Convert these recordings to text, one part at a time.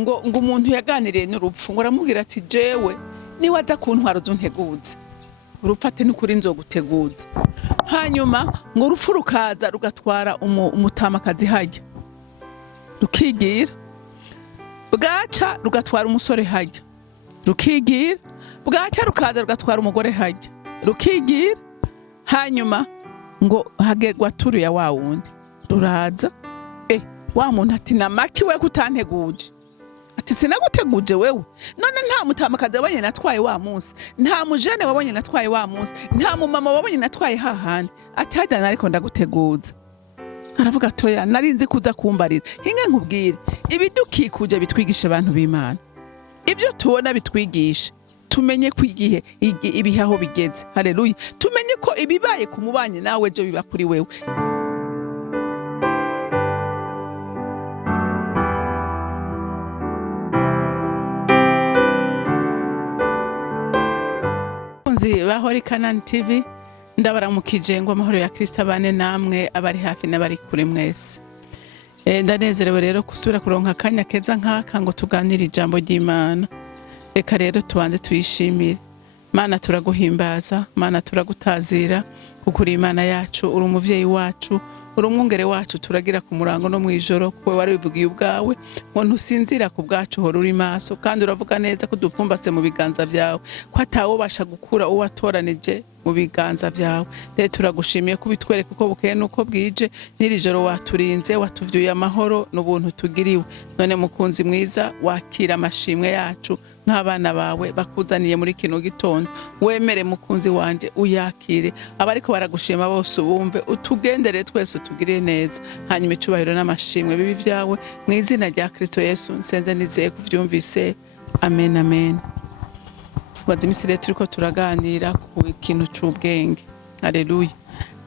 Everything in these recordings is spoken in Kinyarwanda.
ngo umuntu yaganiriye n'urupfu ngo aramubwira ati jewe niwaza kuntwara uzunteguze urupfu ati n'ukuri nzoguteguza. Hanyuma ngo urupfu rukaza rugatwara umutamakazi hajya rukigira, bwaca rugatwara umusore hajya rukigira, bwaca rukaza rugatwara umugore hajya rukigira. Hanyuma ngo hagerwa turu ya wa wundi ruraza, wa muntu ati namaki we kutanteguje, ati sinaguteguje wewe, none nta mutamakazi wabonye natwaye wa munsi, nta mujene wabonye natwaye wa munsi, nta mumama wabonye natwaye hahandi, ati hajya nariko ndaguteguza. Aravuga atoya narinzi kuza kumbarira. Hinge nkubwire ibidukikuje bitwigisha abantu b'Imana, ibyo tubona bitwigisha tumenye ko igihe ibihaho bigeze. Haleluya. Tumenye ko ibibaye ku mubanye nawe byo biba kuri wewe. Bahori Kanani TV ndabaramukije ngo amahoro ya Kristo abane namwe abari hafi n'abari kure mwese. Ndanezerewe rero kusubira kuronka akanya keza nk'aka ngo tuganire ijambo ry'Imana. Reka rero tubanze tuyishimire. Mana turaguhimbaza, Mana turagutazira kuko uri Imana yacu, uri umuvyeyi wacu, uri umwungere wacu turagira ku murango no mwijoro, kuko wari bivugiye ubwawe ngo ntusinzira ku bwacu hora uri maso, kandi uravuga neza ko dupfumbase mu biganza vyawe, ko atawo basha gukura uwatoranije mu biganza vyawe. Rero turagushimiye kubitwereka uko bukeye nuko bwije, n'iri joro waturinze, watuvyuye amahoro n'ubuntu tugiriwe. None mukunzi mwiza, wakira amashimwe yacu nk'abana bawe bakuzaniye muri kino gitondo. Wemere mukunzi wanje uyakire, abariko baragushima bose ubumve, utugendere twese utugire neza. Hanyuma icubahiro n'amashimwe bibi vyawe mu izina rya Kristo Yesu nsenze nizeye kuvyumvise. Amen, amen. Tumaze imisi rero turiko turaganira ku kintu c'ubwenge. Haleluya.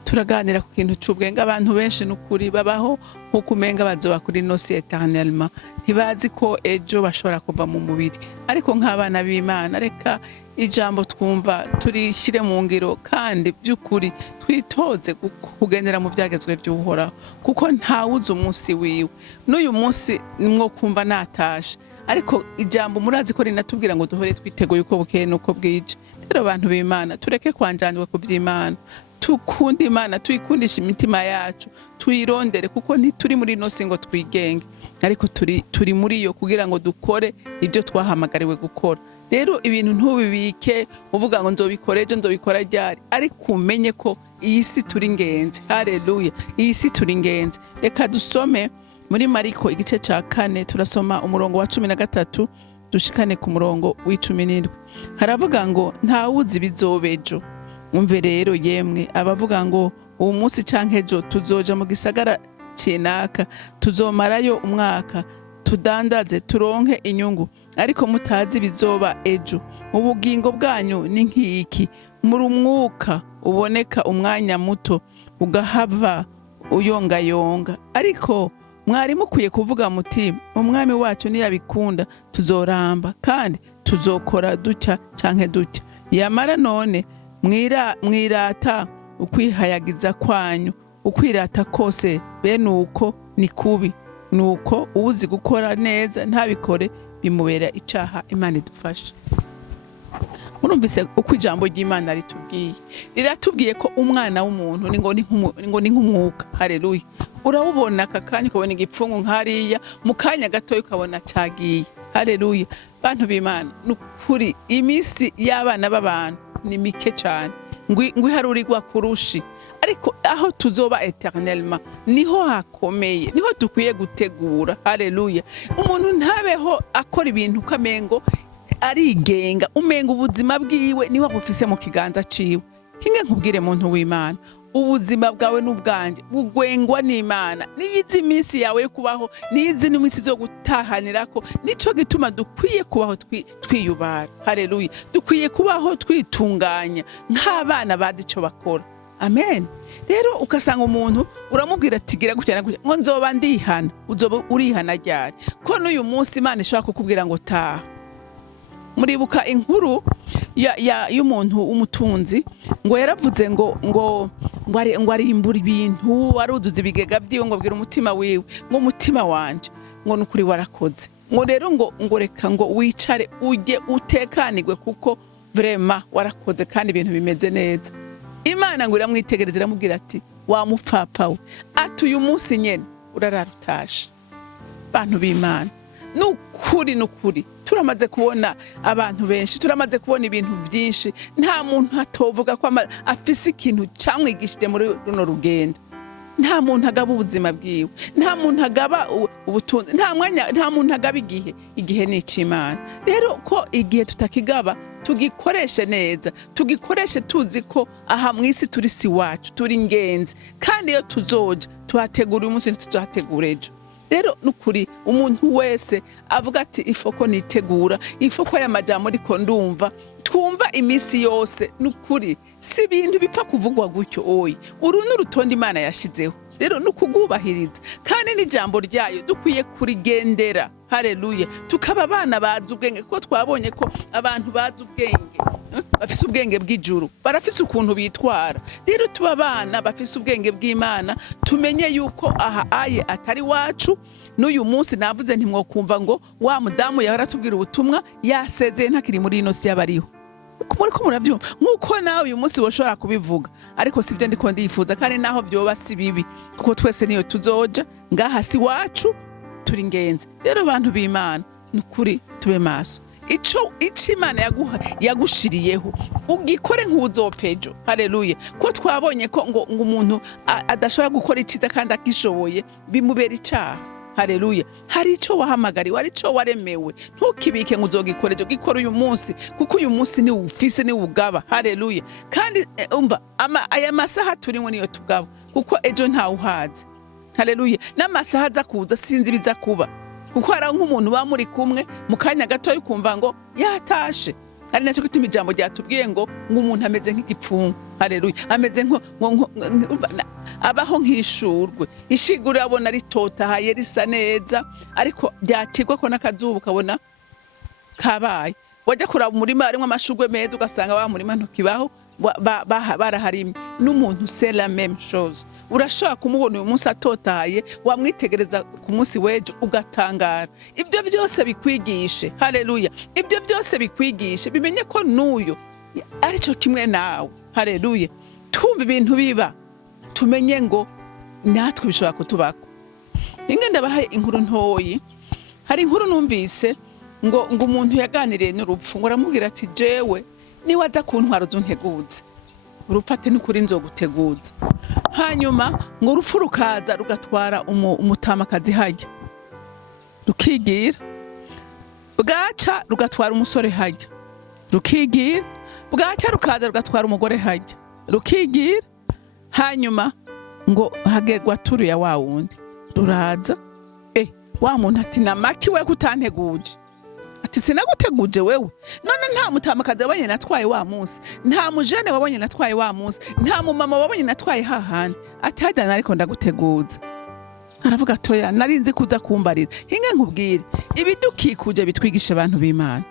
Turaganira ku kintu c'ubwenge. Abantu benshi n'ukuri babaho nkuko umenga bazoba kuri nosi eternellement, ntibazi ko ejo bashobora kuva mu mubiri. Ariko nk'abana b'Imana reka ijambo twumva turishire mu ngiro, kandi by'ukuri twitoze kugendera mu vyagezwe vy'Uhoraho, kuko ntawuzi umunsi wiwe. N'uyu munsi nimwo kumva natasha, ariko ijambo murazi ko rinatubwira ngo duhore twiteguye uko bukeye nuko bwije. Rero abantu b'Imana tureke kwanjanjwe ku vy'Imana, tukunde Imana, tuyikundisha imitima yacu, tuyirondere, kuko ntituri muri nosi ngo twigenge, ariko turi muri yo kugira ngo dukore ibyo twahamagariwe gukora. Rero ibintu ntubibike uvuga ngo nzobikora ejo, nzobikora ryari, ariko umenye ko iyi si turi ingenzi. Haleluya. Iyi si turi ingenzi. Reka dusome muri Mariko igice ca 4, turasoma umurongo wa 13 dushikane ku murongo w'17. Haravuga ngo ntawuzi bizobejo. Umve rero yemwe abavuga ngo uwo munsi canke ejo tuzoja mu gisagara cinaka, tuzomarayo umwaka, tudandaze turonke inyungu, ariko mutazi bizoba ejo. Ubugingo bwanyu ni nk'iki, muri umwuka uboneka umwanya muto ugahava uyongayonga. Ariko mwari mukwiye kuvuga muti umwami wacu niyabikunda tuzoramba, kandi tuzokora dutya canke dutya. Yamara none mwirata ukwihayagiza kwanyu, ukwirata kose bene uko ni kubi. Nuko uzi gukora neza ntabikore bimubera icaha. Imana idufashe. Murumvise uko ijambo ry'Imana ritubwiye, riratubwiye ko umwana w'umuntu ngo ni nk'umwuka. Haleluya. Urabubona akakanya ukabona igipfungu nk'ariya, mu kanya gatoya ukabona cagiye. Haleluya. Bantu b'Imana nukuri imisi y'abana b'abantu ni mike cyane, ngwiharurirwa kurushi, ariko aho tuzoba eternellement niho hakomeye, niho dukwiye gutegura. Haleluya. Umuntu ntabeho akora ibintu kamengo arigenga, umenga ubuzima bwiwe niho bufise mu kiganza ciwe. Hinge nkubwire muntu w'Imana, ubuzima bwawe n'ubwanje bugwengwa n'Imana. Niyizi iminsi yawe yo kubaho, niyizi n'iminsi zo gutahanirako. Nico gituma dukwiye kubaho twiyubara. Haleluya. Dukwiye kubaho twitunganya nk'abana bazi ico bakora. Amen. Rero ukasanga umuntu uramubwira ati gira gutya ngo nzoba ndihana, uzoba urihana ryari? Ko n'uyu munsi Imana ishaka kukubwira ngo taha. Muribuka inkuru y'umuntu w'umutunzi ngo yaravuze ngo arimbura ibintu, aruzuza ibigega byiwe, ngo abwira umutima wiwe ngo umutima wanje ngo nukuri warakoze, ngo rero ngo reka ngo wicare ujye utekanirwe kuko vrema warakoze kandi ibintu bimeze neza. Imana ngo iramwitegereza iramubwira ati wa mupfapfa we, ati uyu munsi nyene urarara utashe. Bantu b'Imana, nukuri turamaze kubona abantu benshi, turamaze kubona ibintu byinshi, nta muntu atovuga ko afise ikintu camwigishije muri runo rugendo. Nta muntu agaba ubuzima bwiwe, nta muntu agaba ubutunzi, nta muntu agaba igihe ni ic'Imana. Rero ko igihe tutakigaba tugikoreshe neza, tugikoreshe tuzi ko aha mw'isi turi si wacu, turi ingenzi, kandi iyo tuzoja tuhategura uyu munsi ntituzahategura ejo. Rero nukuri umuntu wese avuga ati ifoko nitegura, ifoko aya majambo ariko ndumva twumva imisi yose, nukuri si ibintu bipfa kuvugwa gutyo oyi. Uru n'urutonde Imana yashizeho, rero nukugubahiriza kandi n'ijambo ryayo dukwiye kurigendera. Haleluya. Tukaba abana bazi ubwenge, kuko twabonye ko abantu bazi ubwenge bafise ubwenge bw'ijuru, barafise ukuntu bitwara. Rero tuba abana bafise ubwenge bw'Imana, tumenye yuko aha aye atari wacu. N'uyu munsi navuze ntimwokumva ngo wa mudamu yahora tubwira ubutumwa yasezeye ntakiri muri ino si y'abariho. Muriko muravyumva nkuko nawe uyu munsi woshobora kubivuga, ariko sivyo ndiko ndifuza, kandi naho byoba si bibi, kuko twese niyo tuzoja ngaha si wacu, turi ingenzi. Rero abantu b'Imana nukuri tube maso, ico Imana yagushiriyeho ugikore nk'uzopfa ejo. Haleluya. Ko twabonye ko ngo umuntu adashobora gukora iciza kandi akishoboye bimubera icaha. Haleluya. Hari ico wahamagariwe, hari ico waremewe, ntukibike ngo uzogikore ejo, gikora uyu munsi, kuko uyu munsi ni ufise ni ugaba. Haleluya. Kandi umva aya masaha turimwe niyo tugaba, kuko ejo nta uhaze. Haleluya. N'amasaha aza kuza sinzi biza kuba, kuko hari nk'umuntu ba muri kumwe mu kanya gato yukumva ngo yatashe. Hari nacyo gituma ijambo ryatubwiye ngo umuntu ameze nk'igipfungu. Haleluya. Ameze abaho nk'ishurwe, ishigura abona ritotahaye risa neza, ariko byakigwa ko n'akazuba ukabona kabaye. Wajya kuraba umurima harimo amashurwe meza ugasanga wa murima ntukibaho, baraharimye. N'umuntu c'est la même chose. Urashobora kumubona uyu munsi atotahaye, wamwitegereza ku munsi w'ejo ugatangara. Ibyo byose bikwigishe. Haleluya. Ibyo byose bikwigishe bimenye ko n'uyo arico kimwe nawe. Haleluya. Twumva ibintu biba, tumenye ngo natwe bishobora kutubako. Ninge ndabahaye inkuru ntoyi. Hari inkuru numvise ngo umuntu yaganiriye n'urupfu, ngo aramubwira ati jewe ni waza kuntwara uzunteguza, urupfate n'ukuri nzoguteguza. Hanyuma ngo urupfu rukaza rugatwara umutamakazi hajya, rukigira. Bwaca rugatwara umusore hajya, rukigira. Bwaca rukaza rugatwara umugore hajya, rukigira. Hanyuma ngo hagerwa turu ya wa wundi ruraza. Wa muntu ati namaki we kutanteguje, ati sinaguteguje wewe. None nta mutamakazi wabonye natwaye wa munsi, nta mujene wabonye natwaye wa munsi, nta mumama wabonye natwaye hahandi, ati hajya nariko ndaguteguza. Aravuga toya narinzi kuza kumbarira. Hinge nkubwire, ibidukikuje bitwigisha abantu b'Imana,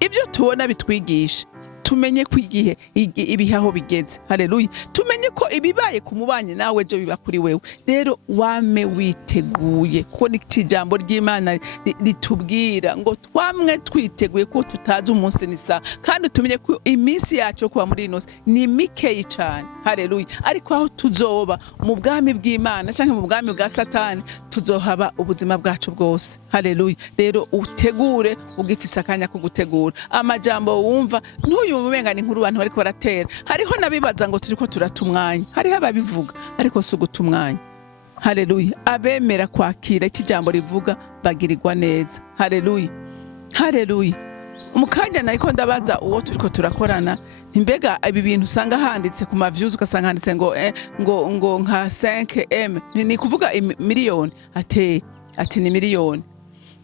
ibyo tubona bitwigisha, tumenye ko igihe ibihaho bigeze. Haleluya. Tumenye ko ibibaye ku mubanye nawe ejo biba kuri wewe. Rero wame witeguye, ko n'ijambo ry'Imana litubwira ngo twamwe twiteguye ko tutazi umunsi nisa, kandi tumenye ko iminsi yacu kuba muri ino ni mikeyi cyane. Haleluya. Ariko aho tuzoba mu bwami bw'Imana cyangwa mu bwami bwa Satani, tuzohaba ubuzima bwacu bwose. Haleluya. Rero utegure, ugifise akanya ko gutegura. Amajambo wumva ntuyumenga ni nkuru abantu bariko baratera. Hariho nabibaza ngo turiko turatumwanya, hariho ababivuga ariko si ugutumwanya. Haleluya. Abemera kwakira iki jambo rivuga bagirirwa neza. Haleluya. Haleluya. Umukanya nariko ndabaza uwo turiko turakorana, mbega ibi bintu usanga handitse ku maviews, ugasanga handitse ngo nka 5M ni kuvuga miliyoni, ati ni miliyoni.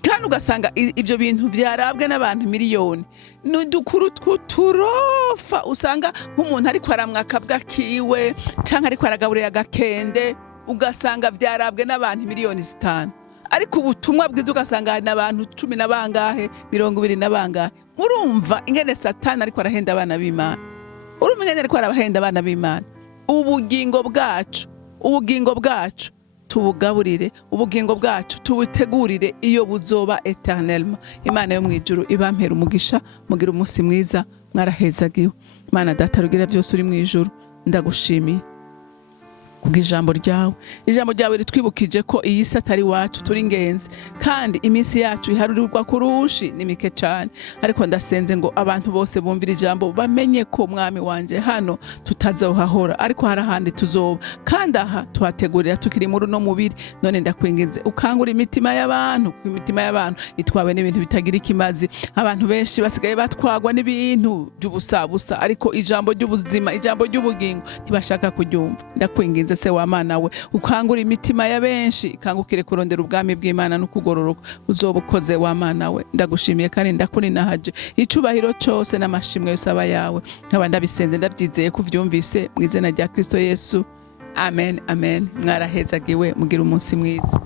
Kandi ugasanga ibyo bintu byarabwe n'abantu miliyoni. N'udukuru tw'uturofa usanga nk'umuntu ariko aramwaka bwakiwe cyangwa ariko aragaburira agakende, ugasanga byarabwe n'abantu miliyoni 5. Ariko ubutumwa bwiza ugasanga hari n'abantu 10 na bangahe, 20 na bangahe. Murumva ingene Satani ariko arahenda abana b'Imana. Urumva ingene ariko arabahenda abana b'Imana. Ubugingo bwacu tubugaburire ubugingo bwacu tubutegurire iyo buzoba eternellement. Imana yo mwijuru ibampera umugisha, mugira umunsi mwiza, mwarahezagiwe. Mana data rugira byose uri mwijuru, ndagushimiye kubw'ijambo ryawe. Ijambo ryawe ritwibukije ko iyi si atari wacu, turi ingenzi kandi iminsi yacu iharurirwa ku rushi ni mike cyane. Ariko ndasenze ngo abantu bose bumvira ijambo bamenye ko mwami wanje hano tutazohahora, ariko hari ahandi tuzoba, kandi aha tuhategurira tukiri muri no mubiri. None ndakwinginze ukangura imitima y'abantu, ku imitima y'abantu itwawe n'ibintu bitagira ikimazi. Abantu benshi basigaye batwagwa n'ibintu by'ubusabusa, ariko ijambo ry'ubuzima, ijambo ry'ubugingo ntibashaka kuryumva. Ndakwinginze se wa Mana we ukangura imitima ya benshi, ikangukire kurondera ubwami bw'Imana no kugororoka. Uzoba ukoze wa Mana we, ndagushimiye kandi ndakuninahaje. Icubahiro cyose n'amashimwe yose aba yawe, nkaba ndabisenze ndabyizeye kuvyumvise mu izina rya Kristo Yesu, amen amen. Mwarahezagiwe, mugira umunsi mwiza.